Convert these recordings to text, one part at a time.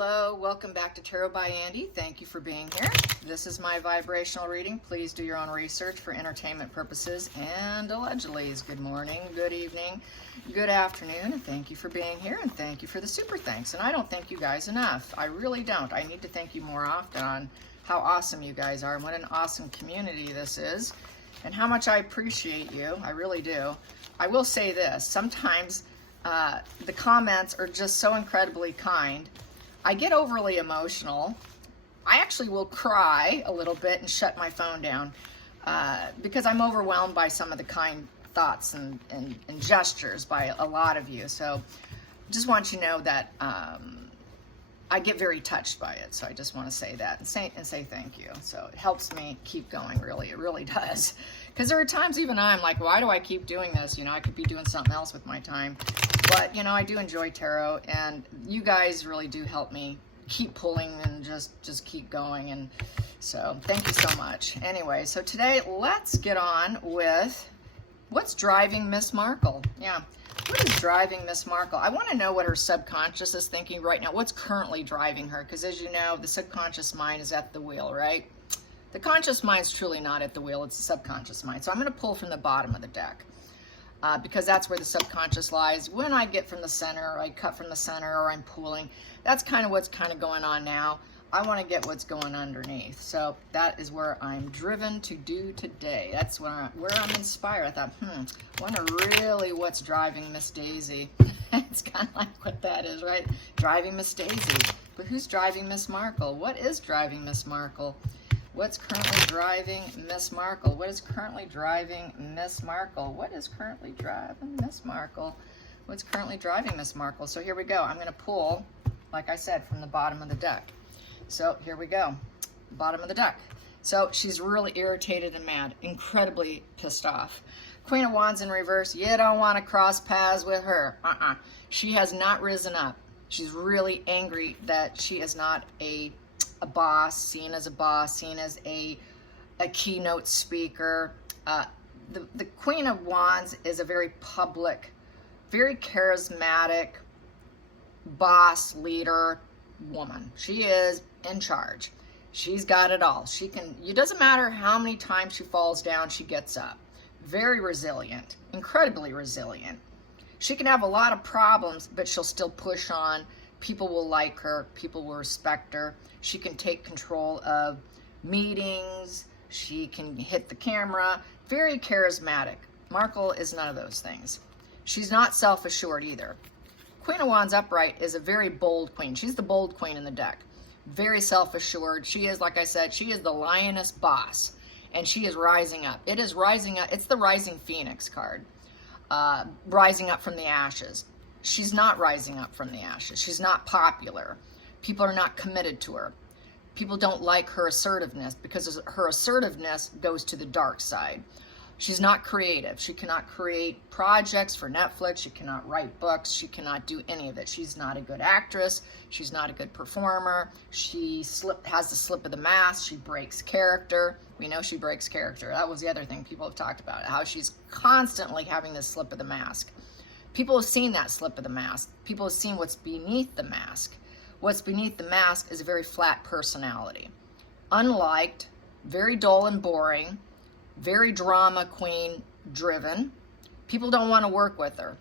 Hello, welcome back to Tarot by Andy. Thank you for being here. This is my vibrational reading. Please do your own research for entertainment purposes and allegedly. Good morning, good evening, good afternoon, and thank you for being here, and thank you for the super thanks. And I don't thank you guys enough. I really don't. I need to thank you more often on how awesome you guys are and what an awesome community this is and how much I appreciate you. I really do. I will say this, sometimes the comments are just so incredibly kind. I get overly emotional. I actually will cry a little bit and shut my phone down because I'm overwhelmed by some of the kind thoughts and gestures by a lot of you. So just want you to know that I get very touched by it. So I just want to say that and say thank you. So it helps me keep going, really. It really does. Because there are times even I'm like, why do I keep doing this? You know, I could be doing something else with my time. But, you know, I do enjoy tarot, and you guys really do help me keep pulling and just keep going. And so thank you so much. Anyway, so today let's get on with what's driving Miss Markle. Yeah, what is driving Miss Markle? I want to know what her subconscious is thinking right now. What's currently driving her? Because as you know, the subconscious mind is at the wheel, right? The conscious mind's truly not at the wheel. It's the subconscious mind. So I'm going to pull from the bottom of the deck. Because that's where the subconscious lies. When I get from the center, or I cut from the center, or I'm pulling, that's kind of what's kind of going on now. I want to get what's going underneath. So that is where I'm driven to do today. That's where I'm inspired. I thought, wonder really what's driving Miss Daisy. It's kind of like what that is, right? Driving Miss Daisy. But who's driving Miss Markle? What is driving Miss Markle? What's currently driving Miss Markle? What is currently driving Miss Markle? What is currently driving Miss Markle? What's currently driving Miss Markle? So here we go. I'm going to pull, like I said, from the bottom of the deck. So here we go. Bottom of the deck. So she's really irritated and mad. Incredibly pissed off. Queen of Wands in reverse. You don't want to cross paths with her. She has not risen up. She's really angry that she is not a boss, seen as a boss, seen as a keynote speaker. The Queen of Wands is a very public, very charismatic boss, leader woman. She is in charge. She's got it all. It doesn't matter how many times she falls down, she gets up. Very resilient, incredibly resilient. She can have a lot of problems, but she'll still push on. People will like her. People will respect her. She can take control of meetings. She can hit the camera. Very charismatic. Markle is none of those things. She's not self-assured either. Queen of Wands upright is a very bold queen. She's the bold queen in the deck. Very self-assured. She is, like I said, she is the lioness boss. And she is rising up. It is rising up. It's the rising phoenix card. Rising up from the ashes. She's not rising up from the ashes. She's not popular. People are not committed to her. People don't like her assertiveness because her assertiveness goes to the dark side. She's not creative. She cannot create projects for Netflix. She cannot write books. She cannot do any of it. She's not a good actress. She's not a good performer. She has the slip of the mask. She breaks character. We know she breaks character. That was the other thing people have talked about, how she's constantly having this slip of the mask. People have seen that slip of the mask. People have seen what's beneath the mask. What's beneath the mask is a very flat personality. Unliked, very dull and boring, very drama queen driven. People don't want to work with her.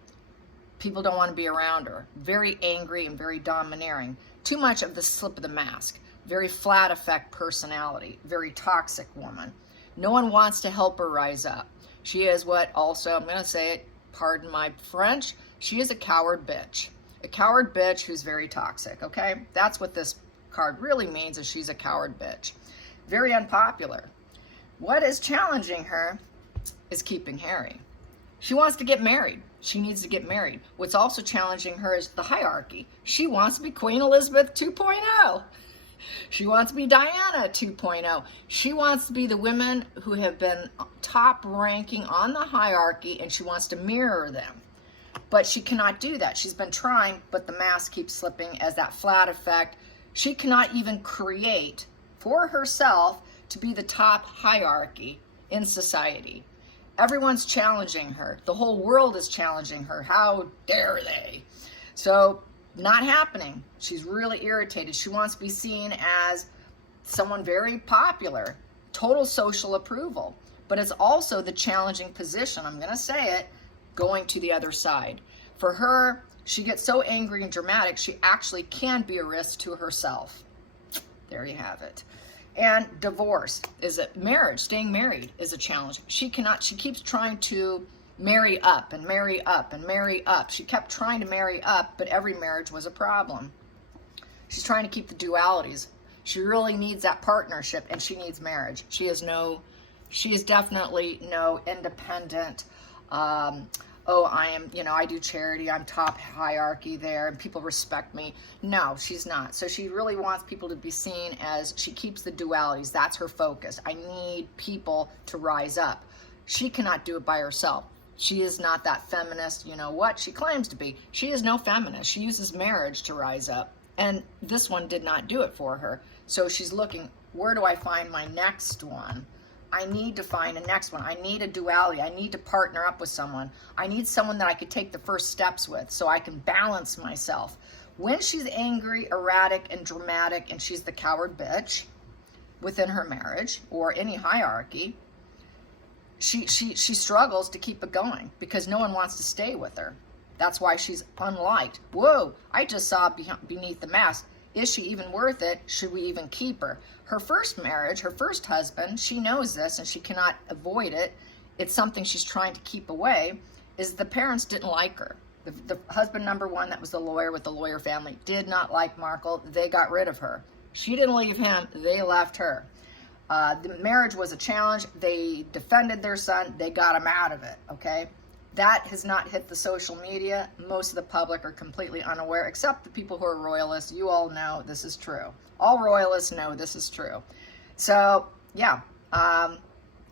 People don't want to be around her. Very angry and very domineering. Too much of the slip of the mask. Very flat effect personality. Very toxic woman. No one wants to help her rise up. She is what also, I'm going to say it, pardon my French, she is a coward bitch. A coward bitch who's very toxic, okay? That's what this card really means, is she's a coward bitch. Very unpopular. What is challenging her is keeping Harry. She wants to get married. She needs to get married. What's also challenging her is the hierarchy. She wants to be Queen Elizabeth 2.0. She wants to be Diana 2.0. She wants to be the women who have been top ranking on the hierarchy, and she wants to mirror them. But she cannot do that. She's been trying, but the mask keeps slipping as that flat effect. She cannot even create for herself to be the top hierarchy in society. Everyone's challenging her. The whole world is challenging her. How dare they? So Not happening. She's really irritated. She wants to be seen as someone very popular, total social approval. But it's also the challenging position, I'm going to say it, going to the other side. For her, she gets so angry and dramatic, she actually can be a risk to herself. There you have it. And divorce is a marriage. Staying married is a challenge. She keeps trying to marry up and marry up and marry up. She kept trying to marry up, but every marriage was a problem. She's trying to keep the dualities. She really needs that partnership, and she needs marriage. She is definitely no independent, oh, I am, I do charity, I'm top hierarchy there, and people respect me. No, she's not. So she really wants people to be seen as, she keeps the dualities. That's her focus. I need people to rise up. She cannot do it by herself. She is not that feminist, what she claims to be. She is no feminist. She uses marriage to rise up. And this one did not do it for her. So she's looking, where do I find my next one? I need to find a next one. I need a duality. I need to partner up with someone. I need someone that I could take the first steps with so I can balance myself. When she's angry, erratic, and dramatic, and she's the coward bitch within her marriage or any hierarchy, she struggles to keep it going because no one wants to stay with her. That's why she's unliked. Whoa, I just saw beneath the mask. Is she even worth it? Should we even keep her? Her first marriage, her first husband, she knows this and she cannot avoid it. It's something she's trying to keep away, is the parents didn't like her. The husband number one, that was the lawyer with the lawyer family, did not like Markle. They got rid of her. She didn't leave him. They left her. The marriage was a challenge. They defended their son. They got him out of it, okay? That has not hit the social media. Most of the public are completely unaware, except the people who are royalists. You all know this is true. All royalists know this is true. So, yeah,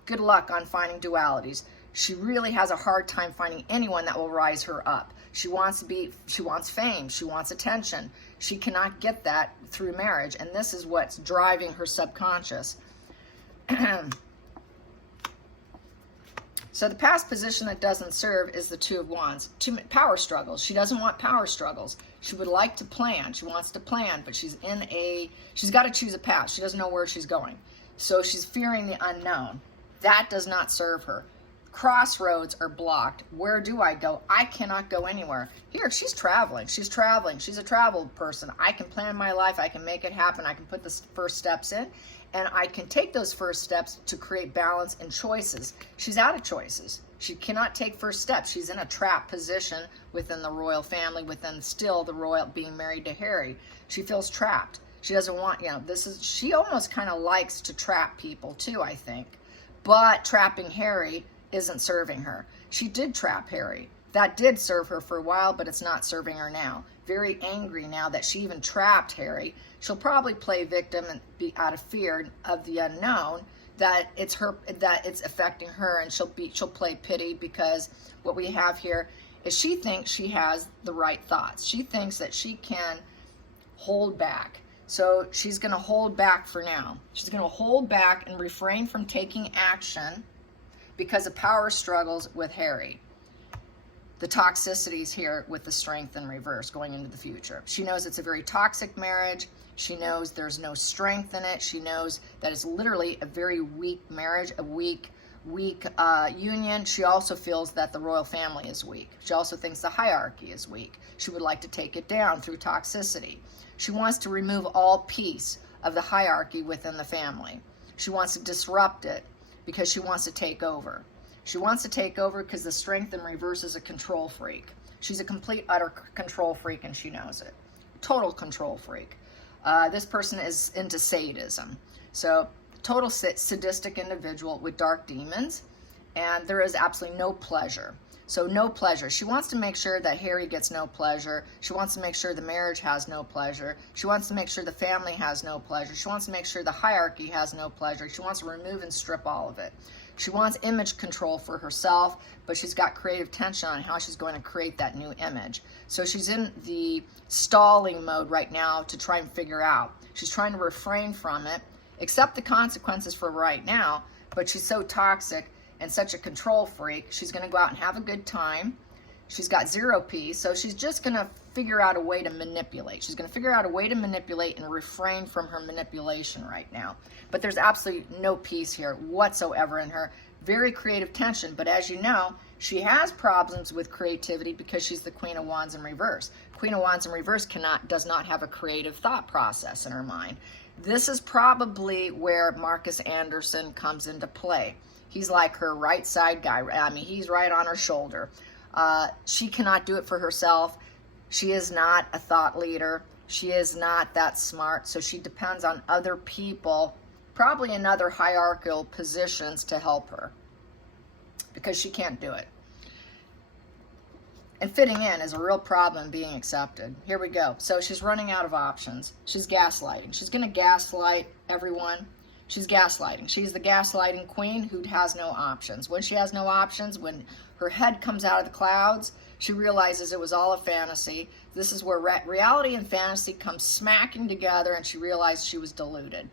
good luck on finding dualities. She really has a hard time finding anyone that will rise her up. She wants fame, she wants attention. She cannot get that through marriage, and this is what's driving her subconscious. So the past position that doesn't serve is the Two of Wands. Power struggles. She doesn't want power struggles. She would like to plan. She wants to plan, but she's got to choose a path. She doesn't know where she's going. So she's fearing the unknown. That does not serve her. Crossroads are blocked. Where do I go? I cannot go anywhere. Here, she's traveling. She's traveling. She's a travel person. I can plan my life. I can make it happen. I can put the first steps in. And I can take those first steps to create balance and choices. She's out of choices. She cannot take first steps. She's in a trap position within the royal family, within still the royal being married to Harry. She feels trapped. She doesn't want, she almost kind of likes to trap people too, I think. But trapping Harry isn't serving her. She did trap Harry. That did serve her for a while, but it's not serving her now. Very angry now that she even trapped Harry. She'll probably play victim and be out of fear of the unknown, that it's affecting her, and she'll play pity, because what we have here is she thinks she has the right thoughts. She thinks that she can hold back. So she's going to hold back for now. She's going to hold back and refrain from taking action because of power struggles with Harry. The toxicities here with the strength in reverse going into the future. She knows it's a very toxic marriage. She knows there's no strength in it. She knows that it's literally a very weak marriage, a weak union. She also feels that the royal family is weak. She also thinks the hierarchy is weak. She would like to take it down through toxicity. She wants to remove all piece of the hierarchy within the family. She wants to disrupt it because she wants to take over. She wants to take over because the strength in reverse is a control freak. She's a complete, utter control freak, and she knows it. Total control freak. This person is into sadism. So, total sadistic individual with dark demons, and there is absolutely no pleasure. So, no pleasure. She wants to make sure that Harry gets no pleasure. She wants to make sure the marriage has no pleasure. She wants to make sure the family has no pleasure. She wants to make sure the hierarchy has no pleasure. She wants to remove and strip all of it. She wants image control for herself, but she's got creative tension on how she's going to create that new image. So she's in the stalling mode right now to try and figure out. She's trying to refrain from it, accept the consequences for right now, but she's so toxic and such a control freak. She's going to go out and have a good time. She's got 0 peace, so she's just going to figure out a way to manipulate. She's going to figure out a way to manipulate and refrain from her manipulation right now. But there's absolutely no peace here whatsoever in her. Very creative tension, but as you know, she has problems with creativity because she's the Queen of Wands in reverse. Queen of Wands in reverse does not have a creative thought process in her mind. This is probably where Marcus Anderson comes into play. He's like her right side guy. I mean, he's right on her shoulder. She cannot do it for herself. She is not a thought leader. She is not that smart, so she depends on other people, probably in other hierarchical positions, to help her because she can't do it. And fitting in is a real problem being accepted. Here we go. So she's running out of options. She's gaslighting. She's going to gaslight everyone. She's gaslighting. She's the gaslighting queen who has no options. When she has no options, when her head comes out of the clouds, she realizes it was all a fantasy. This is where reality and fantasy come smacking together, and she realized she was deluded.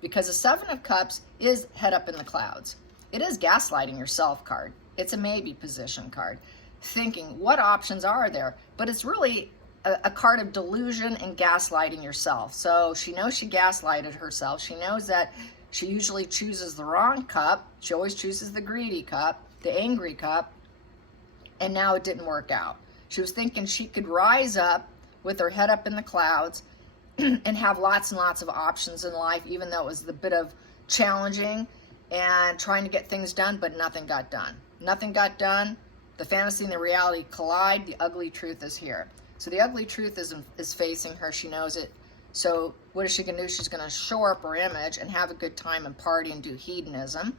Because the 7 of Cups is head up in the clouds. It is gaslighting yourself card. It's a maybe position card. Thinking, what options are there? But it's really a card of delusion and gaslighting yourself. So she knows she gaslighted herself. She knows that she usually chooses the wrong cup. She always chooses the greedy cup, the angry cup, and now it didn't work out. She was thinking she could rise up with her head up in the clouds and have lots and lots of options in life, even though it was a bit of challenging and trying to get things done, but nothing got done. Nothing got done. The fantasy and the reality collide. The ugly truth is here. So the ugly truth is facing her. She knows it. So what is she going to do? She's going to shore up her image and have a good time and party and do hedonism.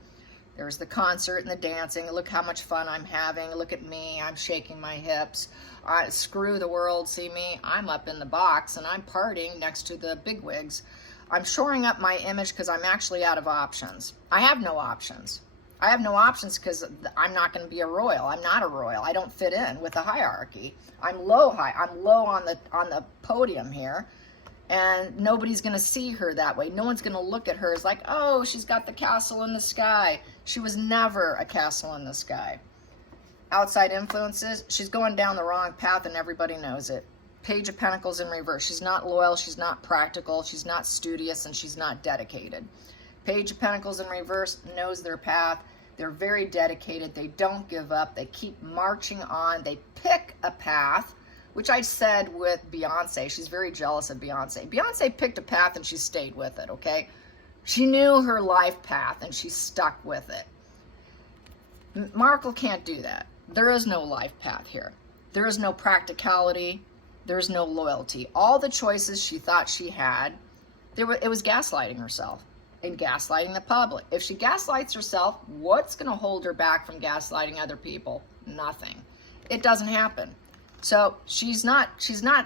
There's the concert and the dancing. Look how much fun I'm having. Look at me. I'm shaking my hips. Screw the world. See me. I'm up in the box and I'm partying next to the bigwigs. I'm shoring up my image because I'm actually out of options. I have no options. I have no options because I'm not going to be a royal. I'm not a royal. I don't fit in with the hierarchy. I'm low on the podium here, and nobody's going to see her that way. No one's going to look at her as like, oh, she's got the castle in the sky. She was never a castle in the sky. Outside influences, she's going down the wrong path, and everybody knows it. Page of Pentacles in reverse. She's not loyal. She's not practical. She's not studious, and she's not dedicated. Page of Pentacles in reverse knows their path. They're very dedicated. They don't give up. They keep marching on. They pick a path, which I said with Beyonce. She's very jealous of Beyonce. Beyonce picked a path and she stayed with it, okay? She knew her life path and she stuck with it. Markle can't do that. There is no life path here. There is no practicality. There's no loyalty. All the choices she thought she had, it was gaslighting herself and gaslighting the public. If she gaslights herself, what's going to hold her back from gaslighting other people? Nothing. It doesn't happen. So she's not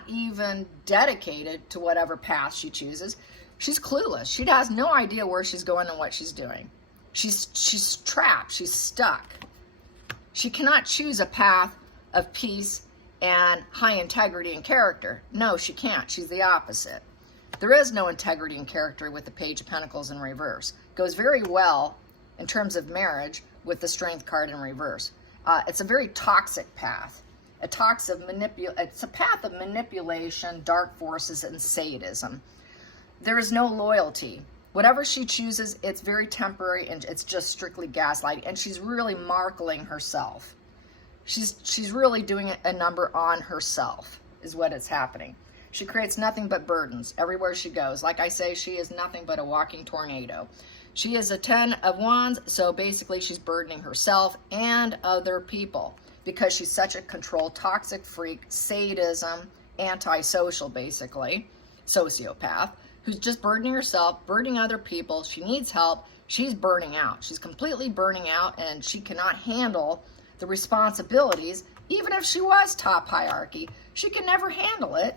even dedicated to whatever path she chooses. She's clueless. She has no idea where she's going and what she's doing. She's trapped. She's stuck. She cannot choose a path of peace and high integrity and character. No, she can't. She's the opposite. There is no integrity and character with the Page of Pentacles in reverse. Goes very well in terms of marriage with the Strength card in reverse. It's a very toxic path. It's a path of manipulation, dark forces, and sadism. There is no loyalty. Whatever she chooses, it's very temporary and it's just strictly gaslighting. And she's really markling herself. She's really doing a number on herself is what is happening. She creates nothing but burdens everywhere she goes. Like I say, she is nothing but a walking tornado. She is a 10 of Wands, so basically she's burdening herself and other people because she's such a control, toxic freak, sadism, antisocial, basically, sociopath, who's just burdening herself, burdening other people. She needs help. She's burning out. She's completely burning out, and she cannot handle the responsibilities. Even if she was top hierarchy, she can never handle it.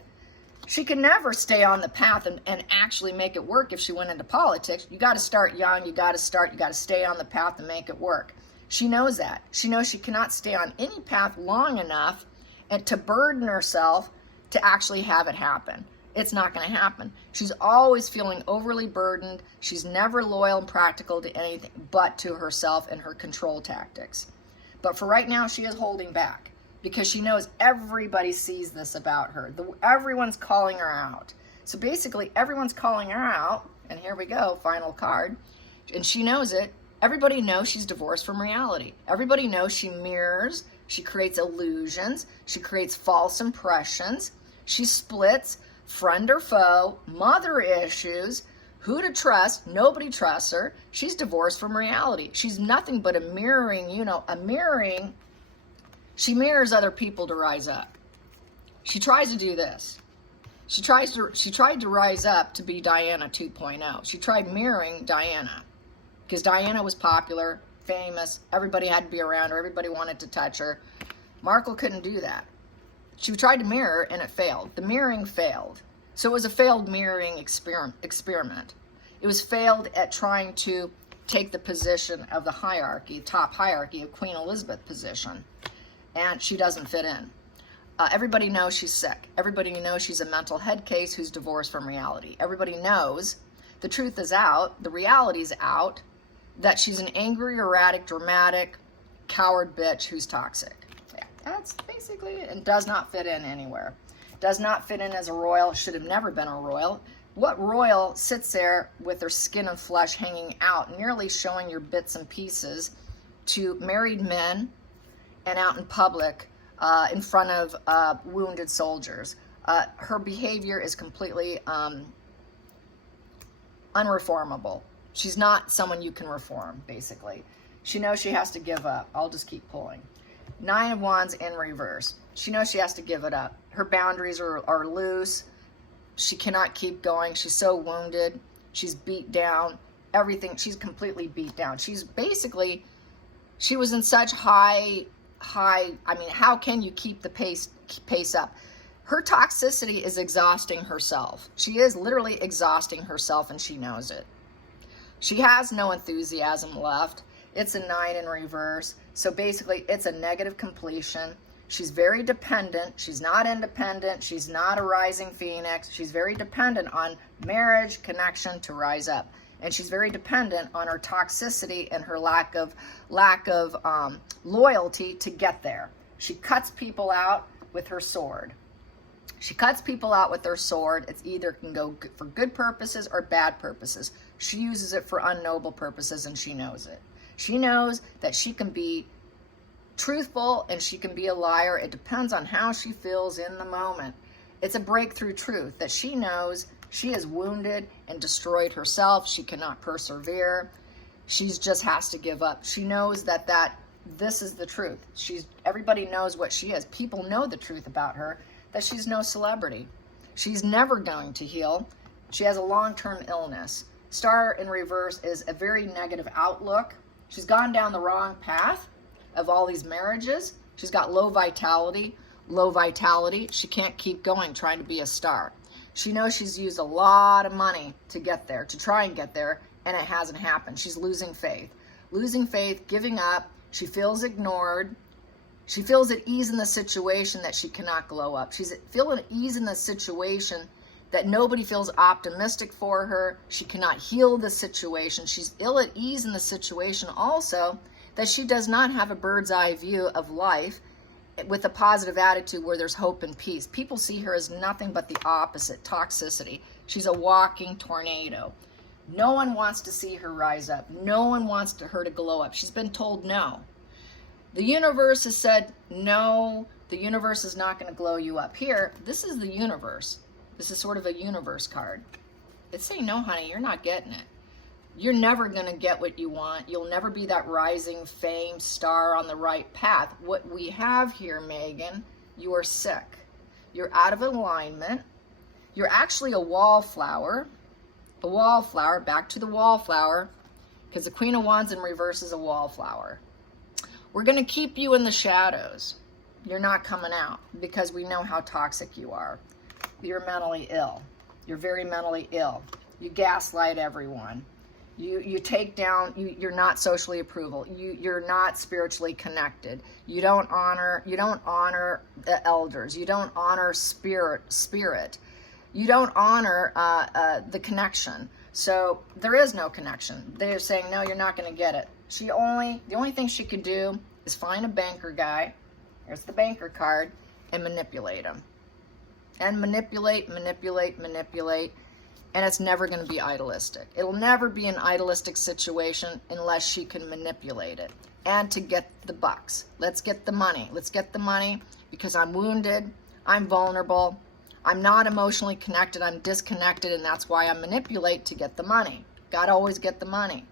She can never stay on the path and actually make it work if she went into politics. You got to start young. You got to stay on the path and make it work. She knows that. She knows she cannot stay on any path long enough and to burden herself to actually have it happen. It's not going to happen. She's always feeling overly burdened. She's never loyal and practical to anything but to herself and her control tactics. But for right now, she is holding back. because she knows everybody sees this about her. Everyone's calling her out. So basically, everyone's calling her out, and here we go, final card, and she knows it. Everybody knows she's divorced from reality. Everybody knows she mirrors, she creates illusions, she creates false impressions, she splits friend or foe, mother issues, who to trust, nobody trusts her. She's divorced from reality. She's nothing but a mirroring, she mirrors other people to rise up. She tries to do this. She tried to rise up to be Diana 2.0. She tried mirroring Diana because Diana was popular, famous, everybody had to be around her, everybody wanted to touch her. Markle couldn't do that. She tried to mirror and it failed. The mirroring failed. So it was a failed mirroring experiment. It was failed at trying to take the position of the hierarchy, top hierarchy of Queen Elizabeth position. And she doesn't fit in. Everybody knows she's sick. Everybody knows she's a mental head case who's divorced from reality. Everybody knows the truth is out, the reality's out, that she's an angry, erratic, dramatic, coward bitch who's toxic. Yeah, that's basically it, and does not fit in anywhere. Does not fit in as a royal, should have never been a royal. What royal sits there with their skin and flesh hanging out, merely showing your bits and pieces to married men and out in public in front of wounded soldiers? Her behavior is completely unreformable. She's not someone you can reform, basically. She knows she has to give up. I'll just keep pulling. 9 of Wands in reverse. She knows she has to give it up. Her boundaries are loose. She cannot keep going. She's so wounded. She's beat down. Everything. She's completely beat down. She's basically, she was in such high, I mean, how can you keep the pace up? Her toxicity is exhausting herself. She is literally exhausting herself, and she knows it. She has no enthusiasm left. It's a 9 in reverse. So basically, it's a negative completion. She's very dependent. She's not independent. She's not a rising phoenix. She's very dependent on marriage, connection to rise up. And she's very dependent on her toxicity and her lack of loyalty to get there. She cuts people out with her sword. She cuts people out with her sword. It's either can go for good purposes or bad purposes. She uses it for unnoble purposes, and she knows it. She knows that she can be truthful and she can be a liar. It depends on how she feels in the moment. It's a breakthrough truth that she knows she is wounded and destroyed herself. She cannot persevere. She just has to give up. She knows that this is the truth. Everybody knows what she is. People know the truth about her, that she's no celebrity. She's never going to heal. She has a long-term illness. Star in reverse is a very negative outlook. She's gone down the wrong path of all these marriages. She's got low vitality. She can't keep going trying to be a star. She knows she's used a lot of money to get there, to try and get there, and it hasn't happened. She's losing faith, giving up. She feels ignored. She feels at ease in the situation that she cannot glow up. She's feeling at ease in the situation that nobody feels optimistic for her. She cannot heal the situation. She's ill at ease in the situation also that she does not have a bird's eye view of life with a positive attitude where there's hope and peace. People see her as nothing but the opposite, toxicity. She's a walking tornado. No one wants to see her rise up. No one wants her to glow up. She's been told no. The universe has said, no, the universe is not going to glow you up. Here, this is the universe. This is sort of a universe card. It's saying, no, honey, you're not getting it. You're never going to get what you want. You'll never be that rising fame star on the right path. What we have here, Megan, you are sick. You're out of alignment. You're actually a wallflower. A wallflower, back to the wallflower, because the Queen of Wands in reverse is a wallflower. We're going to keep you in the shadows. You're not coming out because we know how toxic you are. You're mentally ill. You're very mentally ill. You gaslight everyone. You take down, you're not socially approval. You're not spiritually connected. You don't honor the elders. You don't honor spirit. You don't honor the connection. So there is no connection. They're saying, no, you're not going to get it. The only thing she could do is find a banker guy here's the banker card, and manipulate them. And manipulate, manipulate, manipulate. And it's never going to be idealistic. It'll never be an idealistic situation unless she can manipulate it. And to get the bucks. Let's get the money. Let's get the money because I'm wounded. I'm vulnerable. I'm not emotionally connected. I'm disconnected, and that's why I manipulate to get the money. Gotta always get the money.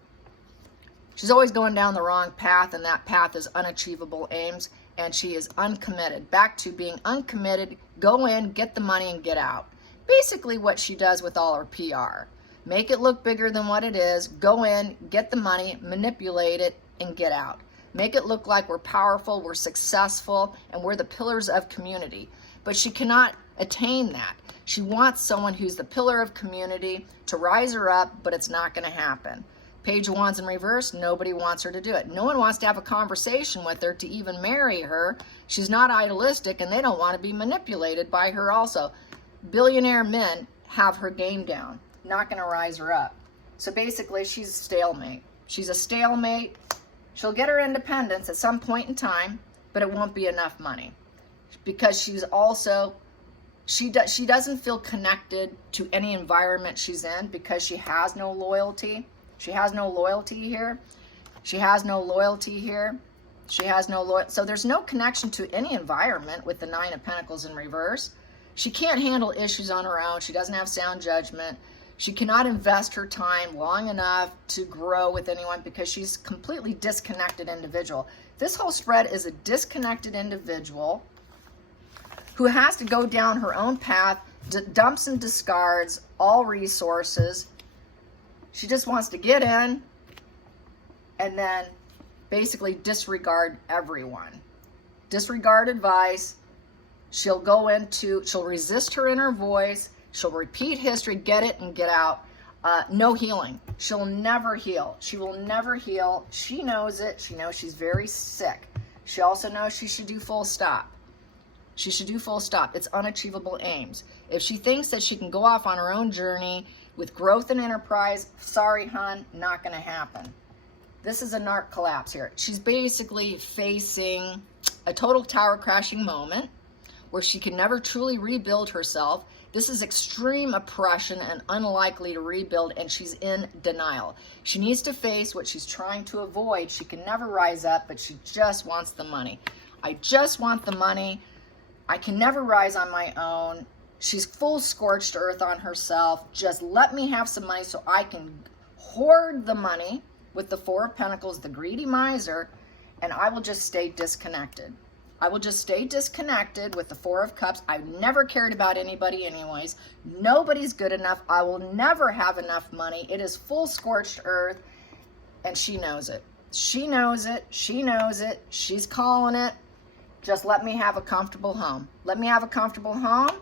She's always going down the wrong path, and that path is unachievable aims, and she is uncommitted. Back to being uncommitted. Go in, get the money, and get out. Basically what she does with all her PR. Make it look bigger than what it is. Go in, get the money, manipulate it, and get out. Make it look like we're powerful, we're successful, and we're the pillars of community. But she cannot attain that. She wants someone who's the pillar of community to rise her up, but it's not going to happen. Page of Wands in reverse, nobody wants her to do it. No one wants to have a conversation with her to even marry her. She's not idealistic, and they don't want to be manipulated by her also. Billionaire men have her game down. Not going to rise her up. So basically, she's a stalemate. She's a stalemate. She'll get her independence at some point in time, but it won't be enough money. Because she's also, she doesn't feel connected to any environment she's in because she has no loyalty. She has no loyalty here. She has no loyalty here. She has no loyalty. So there's no connection to any environment with the Nine of Pentacles in reverse. She can't handle issues on her own. She doesn't have sound judgment. She cannot invest her time long enough to grow with anyone because she's a completely disconnected individual. This whole spread is a disconnected individual who has to go down her own path, dumps and discards all resources. She just wants to get in and then basically disregard everyone. Disregard advice. She'll resist her inner voice. She'll repeat history, get it and get out. No healing. She'll never heal. She will never heal. She knows it. She knows she's very sick. She also knows she should do full stop. She should do full stop. It's unachievable aims. If she thinks that she can go off on her own journey with growth and enterprise, sorry, hon, not going to happen. This is a narc collapse here. She's basically facing a total tower crashing moment where she can never truly rebuild herself. This is extreme oppression and unlikely to rebuild, and she's in denial. She needs to face what she's trying to avoid. She can never rise up, but she just wants the money. I just want the money. I can never rise on my own. She's full scorched earth on herself. Just let me have some money so I can hoard the money with the Four of Pentacles, the greedy miser, and I will just stay disconnected. I will just stay disconnected with the Four of Cups. I've never cared about anybody anyways. Nobody's good enough. I will never have enough money. It is full scorched earth, and she knows it. She knows it. She knows it. She's calling it. Just let me have a comfortable home. Let me have a comfortable home.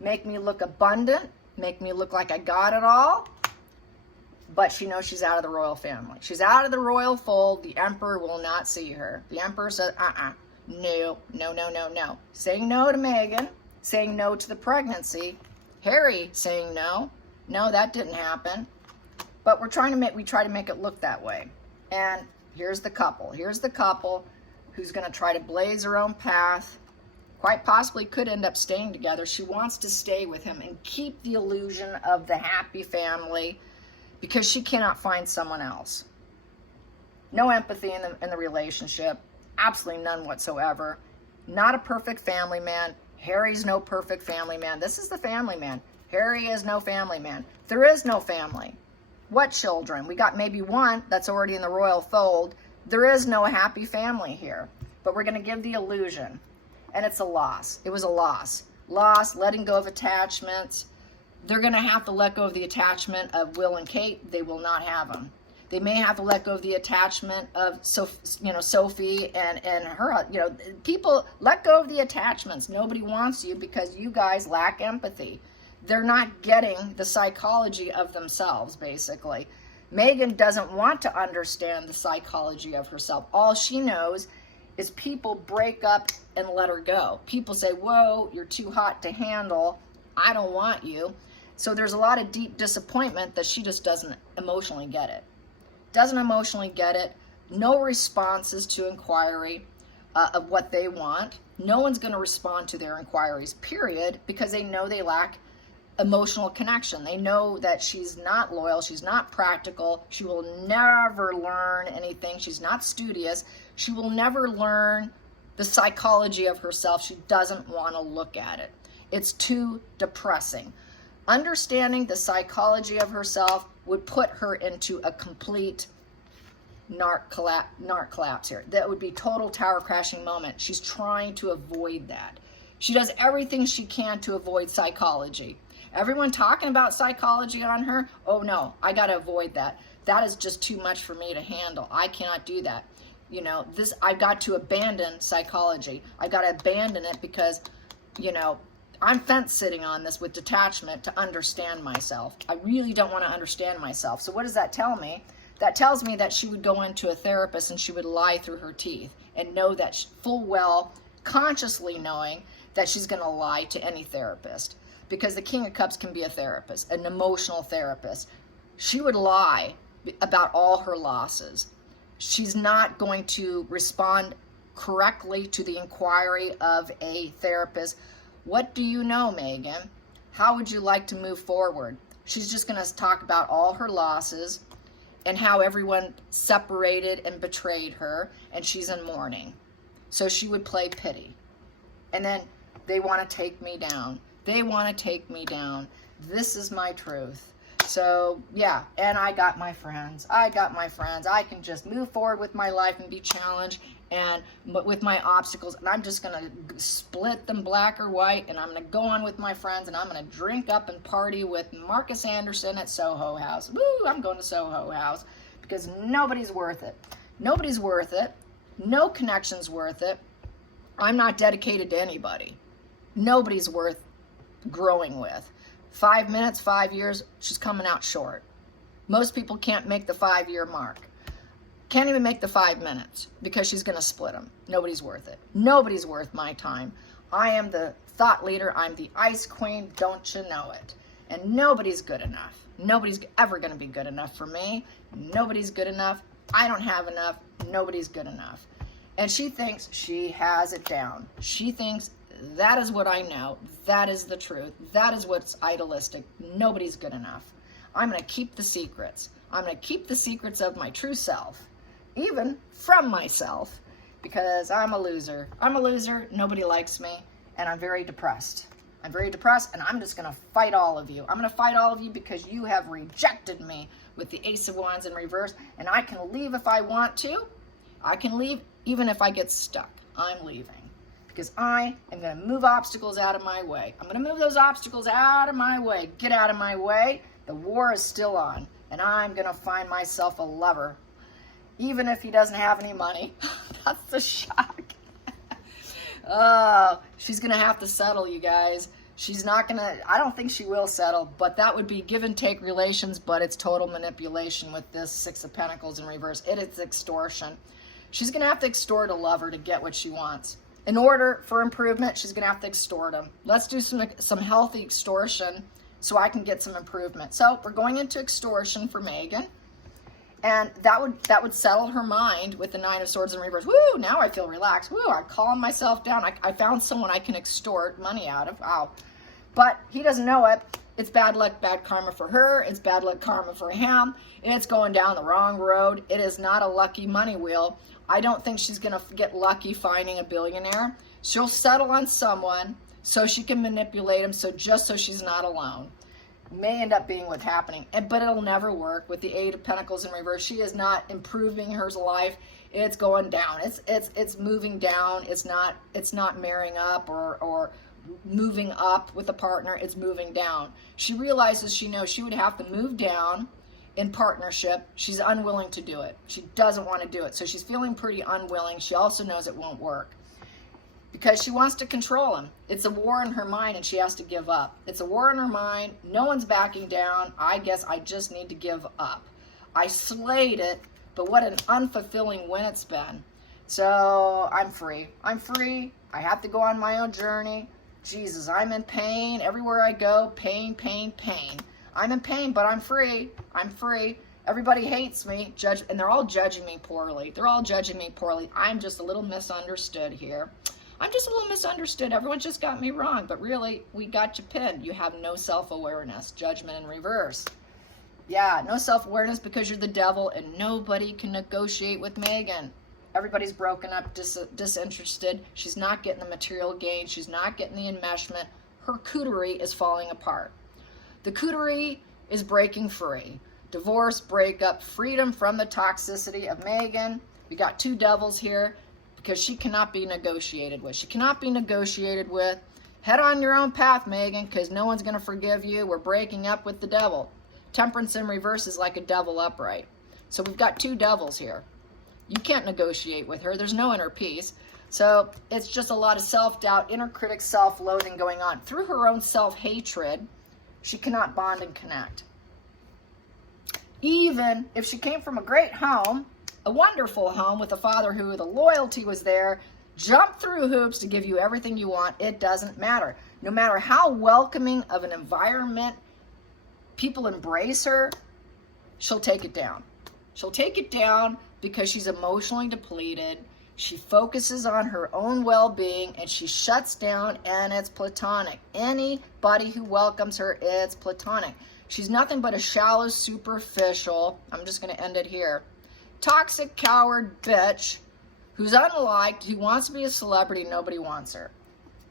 Make me look abundant. Make me look like I got it all. But she knows she's out of the royal family. She's out of the royal fold. The emperor will not see her. The emperor says, no, no, no, no, no. Saying no to Meghan. Saying no to the pregnancy. Harry saying no. No, that didn't happen. But we try to make it look that way. And here's the couple. Here's the couple who's going to try to blaze her own path. Quite possibly could end up staying together. She wants to stay with him and keep the illusion of the happy family because she cannot find someone else. No empathy in the relationship. Absolutely none whatsoever. Not a perfect family man. Harry's no perfect family man. This is the family man. Harry is no family man. There is no family. What children? We got maybe one that's already in the royal fold. There is no happy family here. But we're going to give the illusion. And it's a loss. It was a loss. Loss, letting go of attachments. They're going to have to let go of the attachment of Will and Kate. They will not have them. They may have to let go of the attachment of Sophie and her. People let go of the attachments. Nobody wants you because you guys lack empathy. They're not getting the psychology of themselves, basically. Meghan doesn't want to understand the psychology of herself. All she knows is people break up and let her go. People say, whoa, you're too hot to handle. I don't want you. So there's a lot of deep disappointment that she just doesn't emotionally get it. Doesn't emotionally get it. No responses to inquiry. of what they want. No one's going to respond to their inquiries, period, because they know they lack emotional connection. They know that she's not loyal, she's not practical, she will never learn anything, she's not studious, she will never learn the psychology of herself. She doesn't want to look at it. It's too depressing. Understanding the psychology of herself would put her into a complete narc collapse here. That would be total tower crashing moment. She's trying to avoid that. She does everything she can to avoid psychology. Everyone talking about psychology on her, oh no, I got to avoid that. That is just too much for me to handle. I cannot do that. You know, this, I've got to abandon psychology. I've got to abandon it because, you know, I'm fence sitting on this with detachment to understand myself. I really don't want to understand myself. So what does that tell me? That tells me that she would go into a therapist and she would lie through her teeth and know that full well, consciously knowing that she's going to lie to any therapist. Because the King of Cups can be a therapist, an emotional therapist. She would lie about all her losses. She's not going to respond correctly to the inquiry of a therapist. What do you know, Megan? How would you like to move forward? She's just going to talk about all her losses and how everyone separated and betrayed her, and she's in mourning. So she would play pity. And then they want to take me down. They want to take me down. This is my truth. So, yeah, and I got my friends. I can just move forward with my life and be challenged and with my obstacles. And I'm just going to split them black or white. And I'm going to go on with my friends. And I'm going to drink up and party with Marcus Anderson at Soho House. Woo, I'm going to Soho House because nobody's worth it. Nobody's worth it. No connection's worth it. I'm not dedicated to anybody. Nobody's worth growing with. 5 minutes, 5 years, she's coming out short. Most people can't make the 5-year mark. Can't even make the 5 minutes because she's going to split them. Nobody's worth it. Nobody's worth my time. I am the thought leader. I'm the ice queen. Don't you know it? And nobody's good enough. Nobody's ever going to be good enough for me. Nobody's good enough. I don't have enough. Nobody's good enough. And she thinks she has it down. She thinks that is what I know. That is the truth. That is what's idealistic. Nobody's good enough. I'm going to keep the secrets. I'm going to keep the secrets of my true self, even from myself, because I'm a loser. I'm a loser. Nobody likes me, and I'm very depressed. I'm very depressed, and I'm just going to fight all of you. I'm going to fight all of you because you have rejected me with the Ace of Wands in reverse, and I can leave if I want to. I can leave even if I get stuck. I'm leaving. Because I am going to move obstacles out of my way. I'm going to move those obstacles out of my way. Get out of my way. The war is still on. And I'm going to find myself a lover. Even if he doesn't have any money. That's the shock. Oh, she's going to have to settle, you guys. She's not going to, I don't think she will settle. But that would be give and take relations. But it's total manipulation with this Six of Pentacles in reverse. It is extortion. She's going to have to extort a lover to get what she wants. In order for improvement, she's going to have to extort him. Let's do some healthy extortion so I can get some improvement. So we're going into extortion for Megan. And that would settle her mind with the Nine of Swords in reverse. Woo, now I feel relaxed. Woo, I'm calming myself down. I found someone I can extort money out of. Wow. But he doesn't know it. It's bad luck, bad karma for her. It's bad luck karma for him. It's going down the wrong road. It is not a lucky money wheel. I don't think she's going to get lucky finding a billionaire. She'll settle on someone so she can manipulate him, just so she's not alone. May end up being what's happening, but it'll never work with the Eight of Pentacles in reverse. She is not improving her life. It's going down. It's moving down. It's not marrying up or moving up with a partner. It's moving down. She realizes she knows she would have to move down in partnership. She's unwilling to do it. She doesn't want to do it. So she's feeling pretty unwilling. She also knows it won't work because she wants to control him. It's a war in her mind and she has to give up. It's a war in her mind. No one's backing down. I guess I just need to give up. I slayed it, but what an unfulfilling win it's been. So I'm free. I'm free. I have to go on my own journey. Jesus, I'm in pain. Everywhere I go, pain, pain, pain. I'm in pain, but I'm free. I'm free. Everybody hates me, and they're all judging me poorly. They're all judging me poorly. I'm just a little misunderstood here. I'm just a little misunderstood. Everyone just got me wrong, but really, we got you pinned. You have no self-awareness. Judgment in reverse. Yeah, no self-awareness because you're the devil, and nobody can negotiate with Megan. Everybody's broken up, disinterested. She's not getting the material gain. She's not getting the enmeshment. Her cooterie is falling apart. The cooterie is breaking free. Divorce, breakup, freedom from the toxicity of Megan. We got two devils here because she cannot be negotiated with. She cannot be negotiated with. Head on your own path, Megan, because no one's going to forgive you. We're breaking up with the devil. Temperance in reverse is like a devil upright. So we've got two devils here. You can't negotiate with her. There's no inner peace. So it's just a lot of self-doubt, inner critic, self-loathing going on. Through her own self-hatred, she cannot bond and connect. Even if she came from a great home, a wonderful home with a father who the loyalty was there, jumped through hoops to give you everything you want, it doesn't matter. No matter how welcoming of an environment people embrace her, she'll take it down. She'll take it down because she's emotionally depleted. She focuses on her own well-being and she shuts down, and it's platonic. Anybody who welcomes her, it's platonic. She's nothing but a shallow, superficial, I'm just going to end it here, toxic, coward bitch who's unliked, who wants to be a celebrity. Nobody wants her.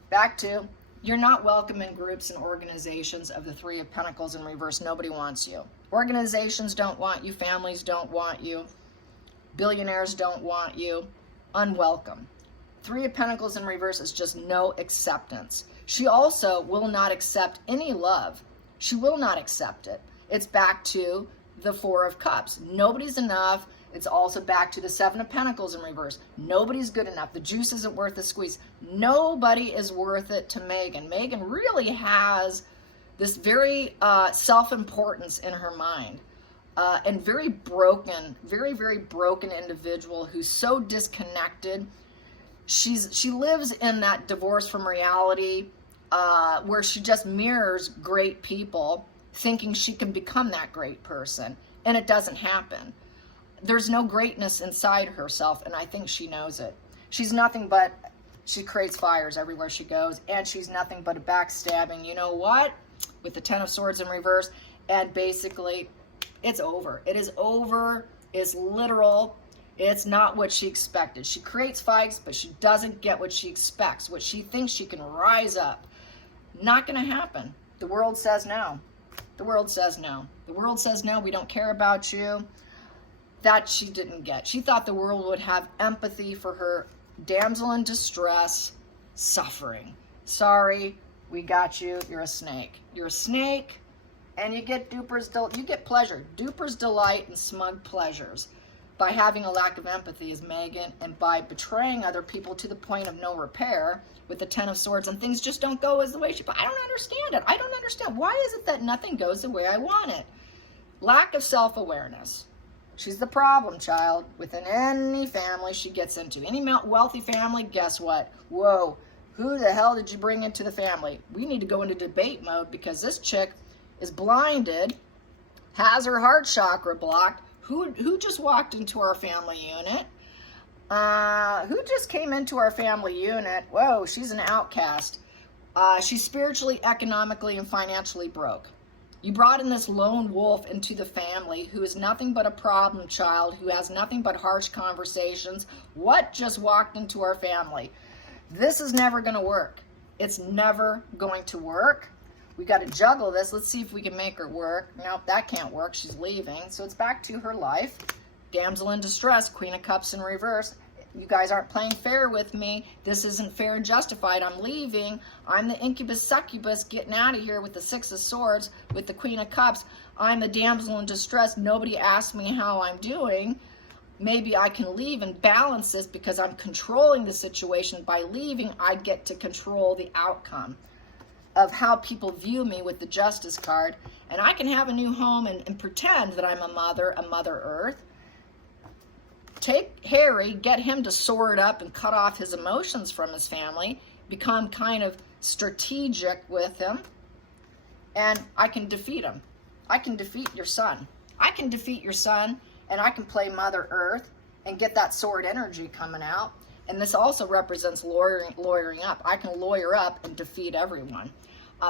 Back to, you're not welcome in groups and organizations of the Three of Pentacles in reverse. Nobody wants you. Organizations don't want you. Families don't want you. Billionaires don't want you. Unwelcome. Three of Pentacles in reverse is just no acceptance. She also will not accept any love. She will not accept it. It's back to the Four of Cups. Nobody's enough. It's also back to the Seven of Pentacles in reverse. Nobody's good enough. The juice isn't worth the squeeze. Nobody is worth it to Megan. Megan really has this very self-importance in her mind. And very broken, very, very broken individual who's so disconnected. She lives in that divorce from reality where she just mirrors great people, thinking she can become that great person, and it doesn't happen. There's no greatness inside herself, and I think she knows it. She's nothing but, she creates fires everywhere she goes, and she's nothing but a backstabbing, you know what, with the Ten of Swords in reverse, and basically, it's over. It is over. It's literal. It's not what she expected. She creates fights, but she doesn't get what she expects, what she thinks she can rise up. Not going to happen. The world says no. The world says no. The world says no, we don't care about you. That she didn't get. She thought the world would have empathy for her damsel in distress, suffering. Sorry, we got you. You're a snake. You're a snake, and you get pleasure. Duper's delight and smug pleasures by having a lack of empathy as Megan, and by betraying other people to the point of no repair with the Ten of Swords, and things just don't go as the way I don't understand it. I don't understand. Why is it that nothing goes the way I want it? Lack of self-awareness. She's the problem child within any family she gets into. Any wealthy family, guess what? Whoa, who the hell did you bring into the family? We need to go into debate mode because this chick is blinded, has her heart chakra blocked. Who just walked into our family unit? Who just came into our family unit? Whoa, she's an outcast. She's spiritually, economically, and financially broke. You brought in this lone wolf into the family who is nothing but a problem child, who has nothing but harsh conversations. What just walked into our family? This is never going to work. It's never going to work. We got to juggle this. Let's see if we can make her work. Nope, that can't work. She's leaving. So it's back to her life. Damsel in distress, Queen of Cups in reverse. You guys aren't playing fair with me. This isn't fair and justified. I'm leaving. I'm the incubus succubus getting out of here with the Six of Swords, with the Queen of Cups. I'm the damsel in distress. Nobody asked me how I'm doing. Maybe I can leave and balance this because I'm controlling the situation. By leaving, I get to control the outcome of how people view me with the Justice card. And I can have a new home and pretend that I'm a Mother Earth. Take Harry, get him to sword up and cut off his emotions from his family, become kind of strategic with him, and I can defeat him. I can defeat your son. I can defeat your son, and I can play Mother Earth and get that sword energy coming out. And this also represents lawyering up. I can lawyer up and defeat everyone.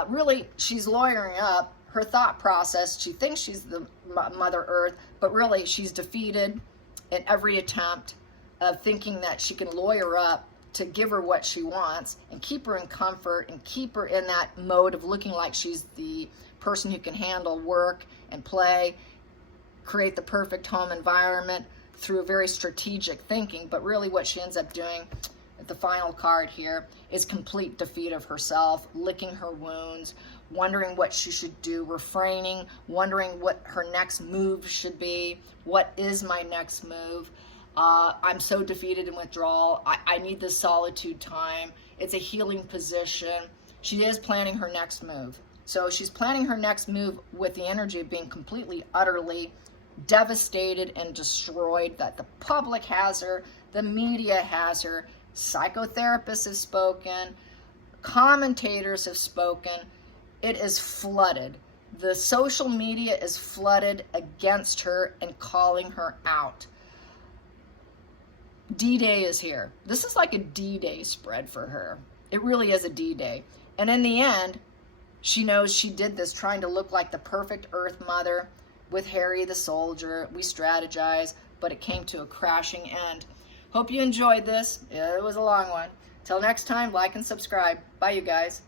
Really, she's lawyering up her thought process. She thinks she's the Mother Earth, but really she's defeated in every attempt of thinking that she can lawyer up to give her what she wants and keep her in comfort and keep her in that mode of looking like she's the person who can handle work and play, create the perfect home environment through very strategic thinking. But really what she ends up doing at the final card here is complete defeat of herself, licking her wounds, wondering what she should do, refraining, wondering what her next move should be. What is my next move? I'm so defeated in withdrawal. I need this solitude time. It's a healing position. She is planning her next move. So she's planning her next move with the energy of being completely, utterly devastated and destroyed, that the public has her, the media has her, psychotherapists have spoken, commentators have spoken. It is flooded. The social media is flooded against her and calling her out. D-Day is here. This is like a D-Day spread for her. It really is a D-Day. And in the end, she knows she did this trying to look like the perfect Earth Mother with Harry the soldier. We strategized, but it came to a crashing end. Hope you enjoyed this. It was a long one. Till next time, like and subscribe. Bye, you guys.